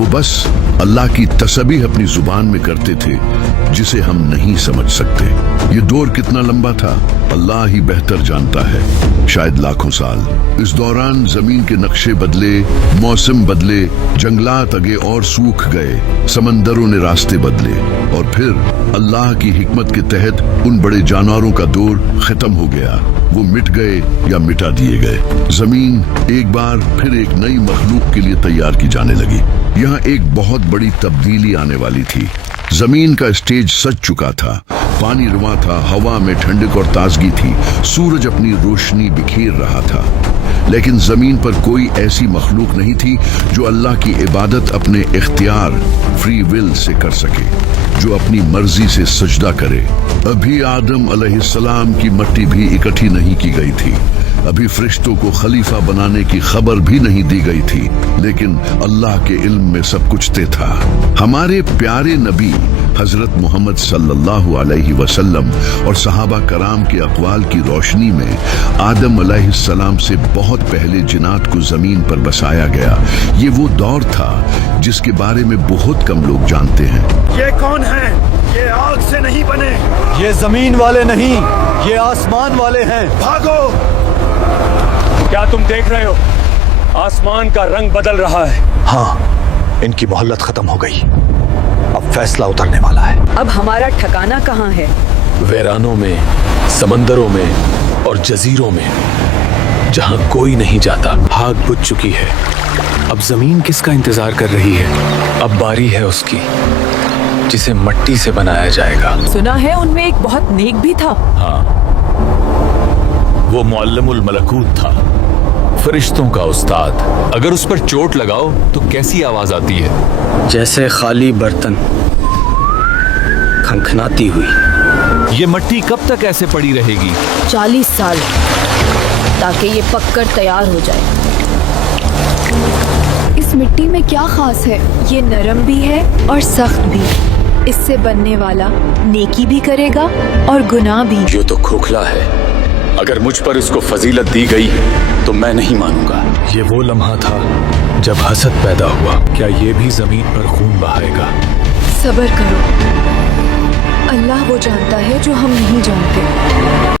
वो बस अल्लाह की तस्बीह अपनी जुबान में करते थे जिसे हम नहीं समझ सकते। ये दौर कितना लंबा था अल्लाह ही बेहतर जानता है, शायद लाखों साल। इस दौरान जमीन के नक्शे बदले, मौसम बदले, जंगलात अगे और सूख गए, समंदरों ने रास्ते बदले और फिर अल्लाह की हिकमत के तहत उन बड़े जानवरों का दौर खत्म हो गया। वो मिट गए या मिटा दिए गए। जमीन एक बार फिर एक नई मखलूक के लिए तैयार की जाने लगी। यहाँ एक बहुत बड़ी तब्दीली आने वाली थी। जमीन का स्टेज सज चुका था, पानी रुआ था, हवा में ठंडक और ताजगी थी, सूरज अपनी रोशनी बिखेर रहा था। लेकिन जमीन पर कोई ऐसी मखलूक नहीं थी जो अल्लाह की इबादत अपने इख्तियार, फ्री विल से कर सके, जो अपनी मर्जी से सजदा करे। अभी आदम अलैहिस्सलाम की मट्टी भी इकट्ठी नहीं की गई थी, अभी फरिश्तों को खलीफा बनाने की खबर भी नहीं दी गई थी, लेकिन अल्लाह के इल्म में सब कुछ तय था। हमारे प्यारे नबी हजरत मोहम्मद सल्लल्लाहु अलैहि वसल्लम और सहाबा कराम के अक़वाल की रोशनी में आदम अलैहिस्सलाम से बहुत पहले जिन्नात को जमीन पर बसाया गया। ये वो दौर था जिसके बारे में बहुत कम लोग जानते हैं। ये कौन है? ये आग से नहीं बने। ये जमीन वाले नहीं, ये आसमान वाले हैं। भागो! क्या तुम देख रहे हो? आसमान का रंग बदल रहा है। हाँ, इनकी मोहल्लत खत्म हो गई, अब फैसला उतरने वाला है। अब हमारा ठिकाना कहाँ है? वीरानों में, समंदरों में और जजीरों में, जहां कोई नहीं जाता। आग बुझ चुकी है, अब जमीन किसका इंतजार कर रही है? अब बारी है उसकी जिसे मट्टी से बनाया जाएगा। सुना है उनमें एक बहुत नेक भी था। हाँ, वो मुअल्लिमुल मलकूत था, फरिश्तों का उस्ताद। अगर उस पर चोट लगाओ तो कैसी आवाज आती है? जैसे खाली बर्तन खनखनाती हुई। ये मट्टी कब तक ऐसे पड़ी रहेगी? 40 साल, ताकि ये पककर तैयार हो जाए। इस मिट्टी में क्या खास है? ये नरम भी है और सख्त भी। इससे बनने वाला नेकी भी करेगा और गुनाह भी। ये तो खोखला है, अगर मुझ पर इसको फजीलत दी गई तो मैं नहीं मानूंगा। ये वो लम्हा था जब हसद पैदा हुआ। क्या ये भी जमीन पर खून बहाएगा? सब्र करो, अल्लाह वो जानता है जो हम नहीं जानते।